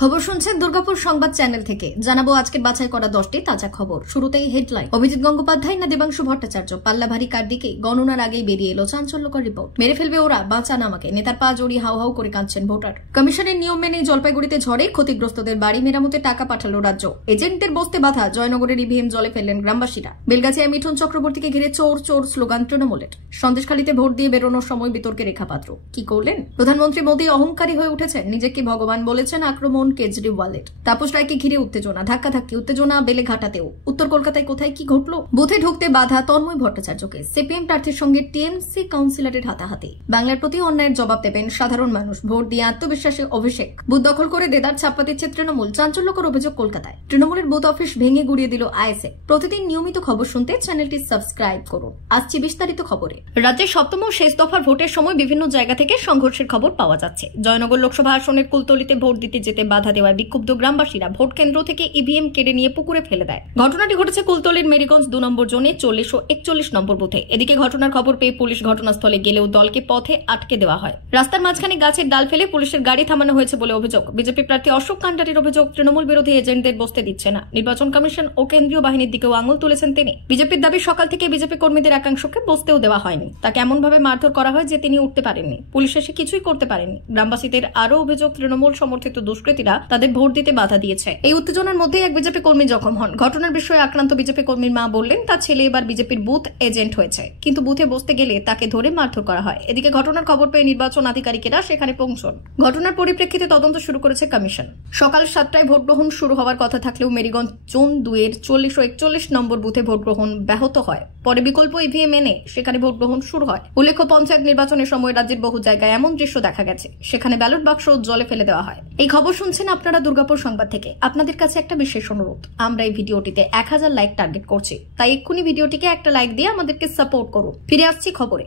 খবর শুনছেন দুর্গাপুর সংবাদ চ্যানেল থেকে। জানাবো আজকের বাছাই করা 10টি তাজা খবর। শুরুতেই হেডলাইন। অভিজিৎ গঙ্গোপাধ্যায় না দেবাংশু ভট্টাচার্য, পাল্লা ভারী কার দিকে? গণনার আগেই বেরিয়ে এলো চাঞ্চল্যকর রিপোর্ট। মেরে ফেলবে ওরা, বাঁচান আমাকে। নেতার পা জড়িয়ে হাউ হাউ করে কাঁদছেন ভোটার। কমিশনের নিয়ম মেনে জলপাইগুড়িতে ঝড়ে ক্ষতিগ্রস্তদের বাড়ি মেরামতে টাকা পাঠালো রাজ্য। এজেন্টদের বসতে বাধা, জয়নগরের ইভিএম জলে ফেললেন গ্রামবাসীরা। বেলগাছিয়ায় মিঠুন চক্রবর্তীকে ঘিরে চোর চোর স্লোগান তৃণমূলের। সন্দেশখালীতে ভোট দিয়ে বেরোনোর সময় বিতর্কে রেখাপাত্র। কি করলেন প্রধানমন্ত্রী মোদী? অহংকারী হয়ে উঠেছেন, নিজেকে ভগবান বলেছেন। আক্রমণ কেজরিওয়ালের। তাপস রায়কে ঘিরে উত্তেজনা, ধাক্কাধাক্কি, উত্তেজনা বেলেঘাটাতেও। উত্তর কলকাতায় কোথায় কি ঘটল? বুথে ঢুকতে বাধা তন্ময় ভট্টাচার্যকে। সিপিএম প্রার্থীর সঙ্গে টিএমসি কাউন্সিলরের হাতাহাতি। বাংলার প্রতি অন্যায়ের জবাব দেবেন সাধারণ মানুষ। ভোট দিয়ে আত্মবিশ্বাসে অভিষেক। বুথ দখল করে দেদার ছাপ্পা দিচ্ছে তৃণমূল। চাঞ্চল্যকর অভিযোগ কলকাতায়। তৃণমূলের বুথ অফিস ভেঙে গুড়িয়ে দিল আইএসএফ। প্রতিদিন নিয়মিত খবর শুনতে চ্যানেলটি সাবস্ক্রাইব করুন। আসছে বিস্তারিত খবরে। রাজ্যের সপ্তম ও শেষ দফার ভোটের সময় বিভিন্ন জায়গা থেকে সংঘর্ষের খবর পাওয়া যাচ্ছে। জয়নগর লোকসভা আসনের কুলতলিতে ভোট দিতে যেতে বাধা দেওয়ায় বিক্ষুব্ধ গ্রামবাসীরা ভোট কেন্দ্র থেকে ইভিএম কেড়ে নিয়ে পুকুরে ফেলে দেয়। ঘটনাটি ঘটেছে কুলতলির মেরিগঞ্জ 2 নম্বর জোনে 40 ও 41 নম্বর বুথে। এদিকে ঘটনার খবর পেয়ে পুলিশ ঘটনাস্থলে গেলেও দলকে পথে আটকে দেওয়া হয়। রাস্তার মাঝখানে গাছের ডাল ফেলে পুলিশের গাড়ি থামানো হয়েছে বলে অভিযোগ। বিজেপি প্রার্থী অশোক কান্ডারির অভিযোগ, তৃণমূল বিরোধী এজেন্টদের বসতে দিচ্ছে না। নির্বাচন কমিশন ও কেন্দ্রীয় বাহিনীর দিকেও আঙুল তুলেছেন তিনি। বিজেপির দাবি, সকাল থেকে বিজেপি কর্মীদের একাংশকে বসতেও দেওয়া হয়নি। তাকে এমনভাবে মারধর করা হয় যে তিনি উঠতে পারেননি। পুলিশ এসে কিছুই করতে পারেনি। গ্রামবাসীদের আরও অভিযোগ, তৃণমূল সমর্থিত দুষ্কৃতীরা তাদের ভোট দিতে বাধা দিয়েছে। এই উত্তেজনার মধ্যেই এক বিজেপি কর্মী জখম হন। ঘটনার বিষয়ে আক্রান্ত বিজেপি কর্মীর মা বললেন, তার ছেলে এবার বিজেপির বুথ এজেন্ট হয়েছে, কিন্তু বুথে বসতে গেলে তাকে ধরে মারধর করা হয়। এদিকে ঘটনার খবর পেয়ে নির্বাচন আধিকারিকেরা সেখানে পৌঁছন। ঘটনার পরিপ্রেক্ষিতে তদন্ত শুরু করেছে কমিশন। সকাল 7টায় ভোট গ্রহণ শুরু হওয়ার কথা থাকলেও মেরিগঞ্জ জোন 2 এর 40 ও 41 নম্বর বুথে ভোট গ্রহণ ব্যাহত হয়। পরে বিকল্প ইভিএম এনে সেখানে ভোট গ্রহণ শুরু হয়। উল্লেখ্য, পঞ্চায়েত নির্বাচনের সময় রাজ্যের বহু জায়গায় এমন দৃশ্য দেখা গেছে, সেখানে ব্যালট বাক্স জলে ফেলে দেওয়া হয়। এই খবর শুনছেন আপনারা দুর্গাপুর সংবাদ থেকে। আপনাদের কাছে একটা বিশেষ অনুরোধ, আমরা এই ভিডিওটিতে 1000 লাইক টার্গেট করছি, তাই এক্ষুনি ভিডিওটিকে একটা লাইক দিয়ে আমাদেরকে সাপোর্ট করুন। ফিরে আসছি খবরে।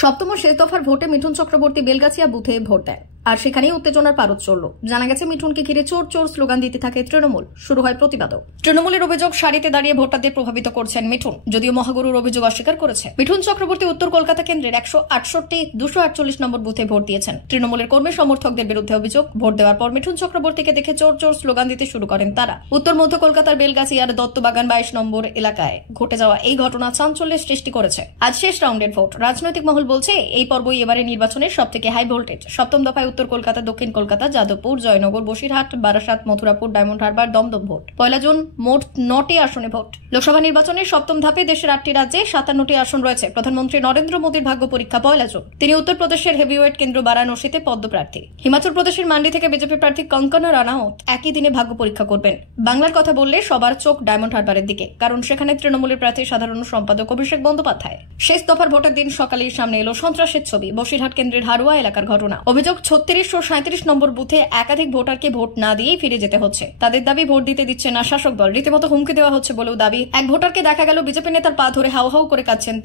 সপ্তম ও শেষ দফার ভোটে মিঠুন চক্রবর্তী বেলগাছিয়া বুথে ভোট দেন, আর সেখানেই উত্তেজনার পারদ চলল। জানা গেছে, মিঠুনকে ঘিরে চোর চোর স্লোগান দিতে থাকে তৃণমূল। শুরু হয় প্রতিবাদও। তৃণমূলের অভিযোগ, সারিতে দাঁড়িয়ে ভোটারদের প্রভাবিত করছেন মিঠুন, যদিও মহাগুরুর অভিযোগ অস্বীকার করেছে। মিঠুন চক্রবর্তী উত্তর কলকাতা কেন্দ্রের 168 248 নম্বর বুথে ভোট দিয়েছেন। তৃণমূলের কর্মী সমর্থকদের বিরুদ্ধে অভিযোগ, ভোট দেওয়ার পর মিঠুন চক্রবর্তীকে দেখে চোর চোর স্লোগান দিতে শুরু করেন তারা। উত্তর মধ্য কলকাতার বেলগাছিয়ার দত্তবাগান 22 নম্বর এলাকায় ঘটে যাওয়া এই ঘটনা চাঞ্চল্যের সৃষ্টি করেছে। আজ শেষ রাউন্ডের ভোট। রাজনৈতিক মহল বলছে, এই পর্বই এবারে নির্বাচনের সবথেকে হাই ভোল্টেজ। সপ্তম দফায় উত্তর কলকাতা, দক্ষিণ কলকাতা, যাদবপুর, জয়নগর, বসিরহাট, বারাসাত, মথুরাপুর, ডায়মন্ড হারবার, দমদম ভোট। 1 জুন মোট 9টি আসনে ভোট। লোকসভা নির্বাচনের সপ্তম ধাপে দেশের 8টি রাজ্যে 57টি আসন রয়েছে। প্রধানমন্ত্রী নরেন্দ্র মোদীর ভাগ্য পরীক্ষা 1 জুন। তিনি উত্তরপ্রদেশের হেভিওয়েট কেন্দ্র বারাণসীতে পদ্মপ্রার্থী। হিমাচল প্রদেশের মান্ডি থেকে বিজেপি প্রার্থী কঙ্কনা রানাওত একই দিনে ভাগ্য পরীক্ষা করবেন। বাংলার কথা বললে সবার চোখ ডায়মন্ড হারবারের দিকে, কারণ সেখানে তৃণমূলের প্রার্থী সাধারণ সম্পাদক অভিষেক বন্দ্যোপাধ্যায়। শেষ দফার ভোটের দিন সকালেই সামনে এলো সন্ত্রাসের ছবি। বসিরহাট কেন্দ্রের হারোয়া এলাকার ঘটনা। অভিযোগ, 36 ও 37 নম্বর বুথে একাধিক ভোটারকে ভোট না দিয়েই ফিরে যেতে হচ্ছে। তাদের দাবি, ভোট দিতে দিচ্ছে না শাসক দল, রীতিমতো হুমকি দেওয়া হচ্ছে বলেও দাবি। এক ভোটারকে দেখা গেল বিজেপি নেতার পা ধরে হাউ হাউ করে কাঁদছেন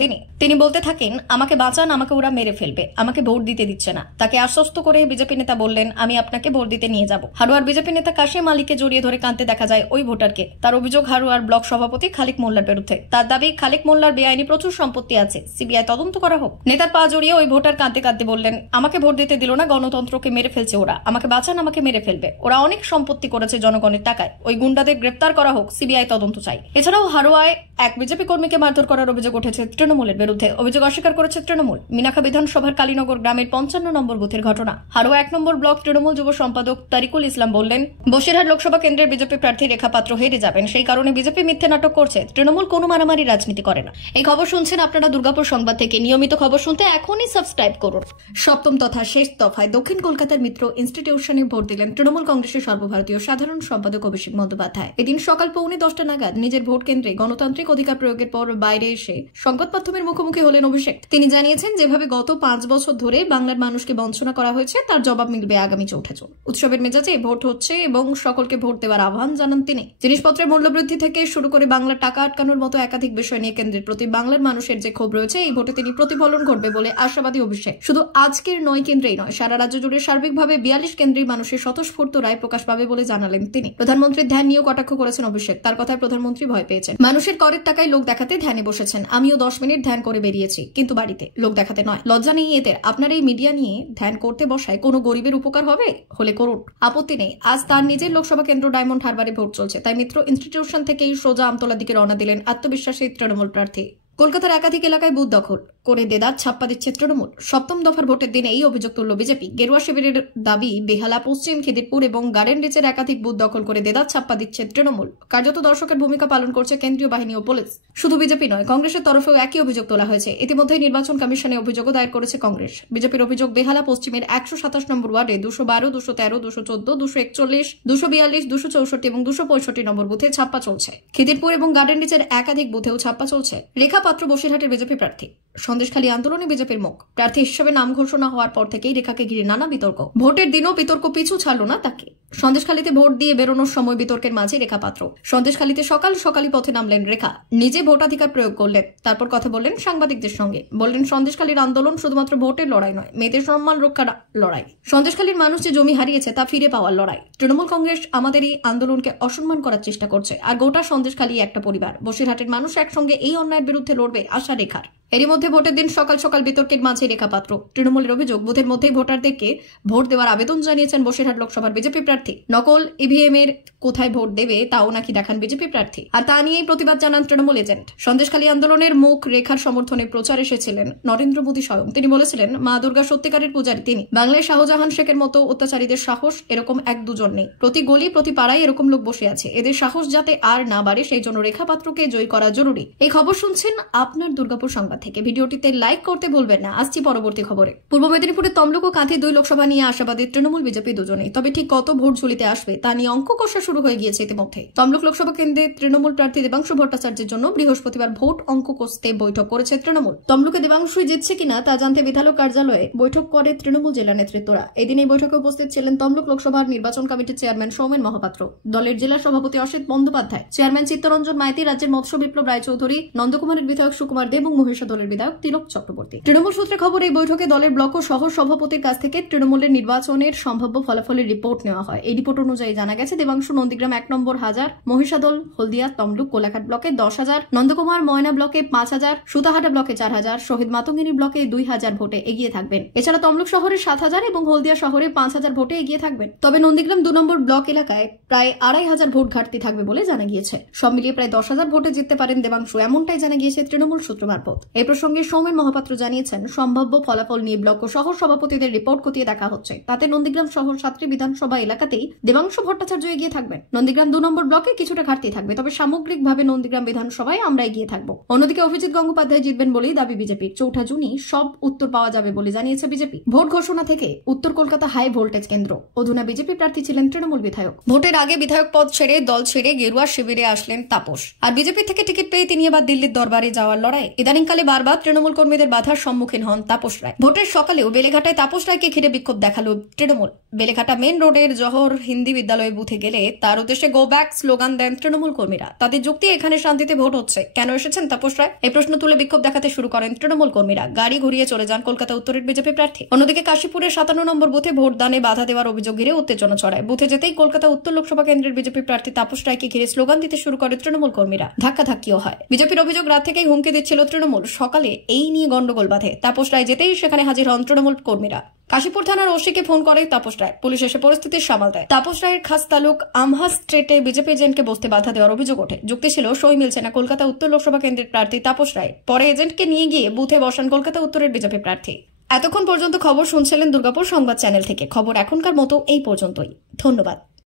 তিনি বলতে থাকেন, আমাকে বাঁচান, আমাকে ওরা মেরে ফেলবে, আমাকে ভোট দিতে দিচ্ছে না। তাকে আশ্বস্ত করে বিজেপি নেতা বললেন, আমি আপনাকে ভোট দিতে নিয়ে যাব। হারোয়ার বিজেপি নেতা কাশিম আলীকে জড়িয়ে ধরে কাঁদতে দেখা যায় ওই ভোটারকে। তার অভিযোগ, হারোয়ার ব্লক সভাপতি খালিক মোল্লার বিরুদ্ধে। তার দাবি, খালিক মোল্লার বেআইনি প্রচুর সম্পত্তি আছে, সিবিআই তদন্ত করা হোক। নেতার পা জড়িয়ে ওই ভোটার কাঁদতে কাঁদতে বললেন, আমাকে ভোট দিতে দিল না, গণতন্ত্রকে মেরে ফেলছে ওরা, আমাকে বাঁচান, আমাকে মেরে ফেলবে। ওরা অনেক সম্পত্তি করেছে জনগণের টাকায়, ওই গুন্ডাদের গ্রেপ্তার করা হোক, সিবিআই তদন্ত চাই। এছাড়াও হারোয়ায় এক বিজেপি কর্মীকে মারধর করার অভিযোগ উঠেছে তৃণমূলের বিরুদ্ধে। অভিযোগ অস্বীকার করেছে তৃণমূল। মিনাখা বিধানসভার কালীনগর গ্রামের 55 নম্বর বুথের ঘটনা। হারোয়া 1 নম্বর ব্লক তৃণমূল যুব সম্পাদক তারিকুল ইসলাম বললেন, বসিরহাট লোকসভা কেন্দ্রের বিজেপি প্রার্থী রেখাপাত্র হেরে যাবেন, সেই কারণে বিজেপি মিথ্যে নাটক করছে। তৃণমূল কোনো মারামারি রাজনীতি করে না। এই খবর শুনছেন আপনারা দুর্গাপুর সংবাদ থেকে। নিয়মিত খবর শুনতে এখনই সাবস্ক্রাইব করুন। সপ্তম তথা শেষ দফায় দক্ষিণ কলকাতার মিত্র ইনস্টিটিউশনে ভোট দিলেন তৃণমূল কংগ্রেসের সর্বভারতীয় সাধারণ সম্পাদক অভিষেক বন্দ্যোপাধ্যায়। এদিন সকাল 9:45 নাগাদ নিজের ভোট কেন্দ্রে গণতান্ত্রিক অধিকার প্রয়োগের পর বাইরে এসে সংবাদ মাধ্যমের মুখোমুখি হলেন অভিষেক। তিনি জানিয়েছেন, যেভাবে গত 5 বছর ধরে বাংলার মানুষকে বঞ্চনা করা হয়েছে, তার জবাব মিলবে আগামী 4 জুন। উৎসবের মেজাজে ভোট হচ্ছে এবং সকলকে ভোট দেওয়ার আহ্বান জানান তিনি। জিনিসপত্রের মূল্যবৃদ্ধি থেকে শুরু করে বাংলার টাকা আটকানোর মতো একাধিক বিষয় নিয়ে কেন্দ্রের প্রতি বাংলার মানুষের যে ক্ষোভ রয়েছে, এই ভোটে তিনি প্রতিফলন ঘটবে বলে আশাবাদী অভিষেক। শুধু আজকের 9 কেন্দ্রেই নয়, সারা রাজ্য জুড়ে সার্বিকভাবে 42 কেন্দ্রের মানুষের স্বতঃস্ফূর্ত রায় প্রকাশ পাবে বলে জানালেন তিনি। প্রধানমন্ত্রীর ধ্যান নিয়েও কটাক্ষ করেছেন অভিষেক। তার কথায় প্রধানমন্ত্রী ভয় পেয়েছেন। মানুষের করের টাকায় লোক দেখাতে ধ্যানে বসেছেন। আমিও 10 মিনিট ধ্যান করে বেরিয়েছি, কিন্তু বাড়িতে, লোক দেখাতে নয়। লজ্জা নেই এদের? আপনার এই মিডিয়া নিয়ে ধ্যান করতে বসায় কোনো গরিবের উপকার হবে? হলে করুন, আপত্তি নেই। আজ তার নিজের লোকসভা কেন্দ্র ডায়মন্ড হারবারে ভোট চলছে, তাই মিত্র ইনস্টিটিউশন থেকেই সোজা আমতলার দিকে রওনা দিলেন আত্মবিশ্বাসী তৃণমূল প্রার্থী। কলকাতার একাধিক এলাকায় বুথ দখল করে দেদার ছাপ্পা দিচ্ছে তৃণমূল। সপ্তম দফার ভোটের দিনে এই অভিযোগ তুলল বিজেপি। গেরুয়া শিবিরের দাবি, বেহালা, পশ্চিম খিদিরপুর এবং গার্ডেন রিচের একাধিক বুথ দখল করে দেদার ছাপ্পা দিচ্ছে তৃণমূল। কার্যত দর্শকের ভূমিকা পালন করছে কেন্দ্রীয় বাহিনী ও পুলিশ। শুধু বিজেপি নয়, কংগ্রেসের তরফেও একই অভিযোগ তোলা হয়েছে। ইতিমধ্যে নির্বাচন কমিশনে অভিযোগও দায়ের করেছে কংগ্রেস। বিজেপির অভিযোগ, বেহালা পশ্চিমের 127 নম্বর ওয়ার্ডে 212, 213, 214, 241, 242, 264 এবং 265 নম্বর বুথে ছাপ্পা চলছে। খিদিরপুর এবং গার্ডেন রিচের একাধিক বুথেও ছাপ্পা চলছে। রেখা পাত্র বসিরহাটের বিজেপি প্রার্থী। সন্দেশখালী আন্দোলনে বিজেপির মুখ। প্রার্থী হিসেবে নাম ঘোষণা হওয়ার পর থেকেই রেখাকে ঘিরে নানা বিতর্ক। ভোটের দিনও বিতর্ক পিছু ছাড়ল না তাকে। সন্দেশখালীতে ভোট দিয়ে বেরোনোর সময় বিতর্কের মাঝে রেখা পাত্র। সন্দেশখালীতে সকালই পথে নামলেন রেখা। নিজে ভোটাধিকার প্রয়োগ করলেন। তারপর কথা বললেন সাংবাদিকদের সঙ্গে। বললেন, সন্দেশখালীর আন্দোলন শুধুমাত্র ভোটের লড়াই নয়, মেয়েদের সম্মান রক্ষার লড়াই। সন্দেশখালীর মানুষ যে জমি হারিয়েছে তা ফিরে পাওয়ার লড়াই। তৃণমূল কংগ্রেস আমাদের এই আন্দোলনকে অসম্মান করার চেষ্টা করছে, আর গোটা সন্দেশখালী একটা পরিবার। বসিরহাটের মানুষ একসঙ্গে এই অন্যায়ের বিরুদ্ধে লড়বে, আশা রেখার। এরই মধ্যে ভোটের দিন সকাল বিতর্কের মাঝে রেখা পাত্র। তৃণমূলের অভিযোগ, বুথের মধ্যেই ভোটারদেরকে ভোট দেওয়ার আবেদন জানিয়েছেন বসিরহাট লোকসভার বিজেপি প্রার্থী। নকল ইভিএম এর কোথায় ভোট দেবে তাও নাকি দেখান বিজেপি প্রার্থী। আর তা নিয়েই প্রতিবাদ জানান তৃণমূল এজেন্ট। সন্দেশখালী আন্দোলনের মুখ রেখার সমর্থনে প্রচার এসেছিলেন নরেন্দ্র মোদী স্বয়ং। তিনি বলেছিলেন, মা দুর্গা সত্যিকারের পূজারী তিনি। বাংলায় শাহজাহান শেখের মতো অত্যাচারীদের সাহস এরকম 1-2 নেই। প্রতি গলি, প্রতি পাড়ায় এরকম লোক বসে আছে। এদের সাহস যাতে আর না বাড়ে, সেই জন্য রেখা পাত্রকে জয়ী করা জরুরি। এই খবর শুনছেন আপনার দুর্গাপুর সংবাদ থেকে। ভিডিওটিতে লাইক করতে ভুলবেন না। আসছি পরবর্তী খবরে। পূর্ব মেদিনীপুরের তমলুক ও কাঁথি 2 লোকসভা নিয়ে আশাবাদী তৃণমূল বিজেপি দুজনেই। তবে ঠিক কত ভোট ঝুলিতে আসবে তা নিয়ে অঙ্ক কষা শুরু হয়ে গিয়েছে ইতিমধ্যে। তমলুক লোকসভা কেন্দ্রে তৃণমূল প্রার্থী দেবাংশু ভট্টাচার্যের জন্য বৃহস্পতিবার ভোট অঙ্ক কষতে বৈঠক করেছে তৃণমূল। তমলুকে দেবাংশুই জিতছে কিনা তা জানতে বিধায়ক কার্যালয়ে বৈঠক করে তৃণমূল জেলা নেতৃত্বরা। এদিন এই বৈঠকে উপস্থিত ছিলেন তমলুক লোকসভার নির্বাচন কমিটির চেয়ারম্যান সৌমেন মহাপাত্র, দলের জেলা সভাপতি অসিত বন্দ্যোপাধ্যায়, চেয়ারম্যান চিত্তরঞ্জন মাইতি, রাজ্যের মৎস্য বিপ্লব রায়চৌধুরী, নন্দকুমারের বিধায়ক সুকুমার দেব এবং মহিষা দলের বিধায়ক তিলক চক্রবর্তী। তৃণমূল সূত্রে খবর, এই বৈঠকে দলের ব্লক ও সহ সভাপতির কাছ থেকে তৃণমূলের নির্বাচনের সম্ভাব্য ফলাফলের রিপোর্ট নেওয়া হয়। এই রিপোর্ট অনুযায়ী জানা গেছে, দেবাংশু নন্দীগ্রাম 1 নম্বর 1000, মহিষাদল, হলদিয়া, তমলুক, কোলাঘাট ব্লকে 10,000, নন্দকুমার, ময়না ব্লকে 5,000, সুতাহাটা ব্লকে 4,000, শহীদ মাতঙ্গিনী ব্লকে 2,000 ভোটে এগিয়ে থাকবেন। এছাড়া তমলুক শহরে 7,000 এবং হলদিয়া শহরে 5,000 ভোটে এগিয়ে থাকবেন। তবে নন্দীগ্রাম 2 নম্বর ব্লক এলাকায় প্রায় 2,500 ভোট ঘাটতি থাকবে বলে জানা গিয়েছে। সব মিলিয়ে প্রায় 10,000 ভোটে জিততে পারেন দেবাংশু, এমনটাই জানা গিয়েছে তৃণমূল সূত্র মারফত। এই প্রসঙ্গে সৌমেন মহাপাত্র জানিয়েছেন, সম্ভাব্য ফলাফল নিয়ে ব্লক ও শহর সভাপতিদের রিপোর্ট খতিয়ে দেখা হচ্ছে। তাতে নন্দীগ্রাম শহর 7টি বিধানসভা এলাকাতেই দেবাংশু ভট্টাচার্য এগিয়ে থাকবেন। নন্দীগ্রাম 2 নম্বর ব্লকে কিছুটা ঘাটতি থাকবে, তবে সামগ্রিকভাবে নন্দীগ্রাম বিধানসভায় আমরা এগিয়ে থাকবো। অন্যদিকে অভিজিৎ গঙ্গোপাধ্যায় জিতবেন বলেই দাবি বিজেপির। 4 জুনই সব উত্তর পাওয়া যাবে বলে জানিয়েছে বিজেপি। ভোট ঘোষণা থেকে উত্তর কলকাতা হাই ভোল্টেজ কেন্দ্র। অধুনা বিজেপি প্রার্থী ছিলেন তৃণমূল বিধায়ক। ভোটের আগে বিধায়ক পদ ছেড়ে দল ছেড়ে গেরুয়া শিবিরে আসলেন তাপস। আর বিজেপি থেকে টিকিট পেয়ে তিনি এবার দিল্লির দরবারে যাওয়ার লড়াই। ইদানিংকালে বারবার তৃণমূল কর্মীদের বাধার সম্মুখীন হন তাপস রায়। ভোটের সকালেও বেলেঘাটায় তাপস রায়কে ঘিরে বিক্ষোভ দেখালো তৃণমূল। বেলেঘাটা মেন রোডের জহর হিন্দি বিদ্যালয়ে বুথে গেলে তার উদ্দেশ্যে গো ব্যাক স্লোগান দেন তৃণমূল কর্মীরা। তাদের যুক্তি, এখানে শান্তিতে ভোট হচ্ছে, কেন এসেছেন তাপস রায়? এই প্রশ্ন তুলে বিক্ষোভ দেখাতে শুরু করেন তৃণমূল কর্মীরা। গাড়ি ঘুরিয়ে চলে যান কলকাতা উত্তরের বিজেপি প্রার্থী। অন্যদিকে কাশীপুরের 57 নম্বর বুথে ভোটদানে বাধা দেওয়ার অভিযোগ ঘিরে উত্তেজনা ছড়ায়। বুথে যেতেই কলকাতা উত্তর লোকসভা কেন্দ্রের বিজেপি প্রার্থী তাপস রায়কে ঘিরে স্লোগান দিতে শুরু করে তৃণমূল কর্মীরা। ধাক্কাধাক্কিও হয়। বিজেপির অভিযোগ, রাত থেকেই হুমকি দিচ্ছিল তৃণমূল। সকালে এই নিয়ে গন্ডগোল বাধে। তাপস রায় যেতেই সেখানে হাজির হন তৃণমূল কর্মীরা। কাশীপুর থানার ওসিকে ফোন করে তাপস রায়। পুলিশ এসে পরিস্থিতি সামাল দেয়। তাপস রায়ের খাস তালুক আমহা স্ট্রিটে বিজেপি এজেন্টকে বসতে বাধা দেওয়ার অভিযোগ ওঠে। যুক্তি ছিল, সই মিলছে না কলকাতা উত্তর লোকসভা কেন্দ্রের প্রার্থী তাপস রায়। পরে এজেন্টকে নিয়ে গিয়ে বুথে বসান কলকাতা উত্তরের বিজেপি প্রার্থী। এতক্ষণ পর্যন্ত খবর শুনছিলেন দুর্গাপুর সংবাদ চ্যানেল থেকে। খবর এখনকার মতো এই পর্যন্তই। ধন্যবাদ।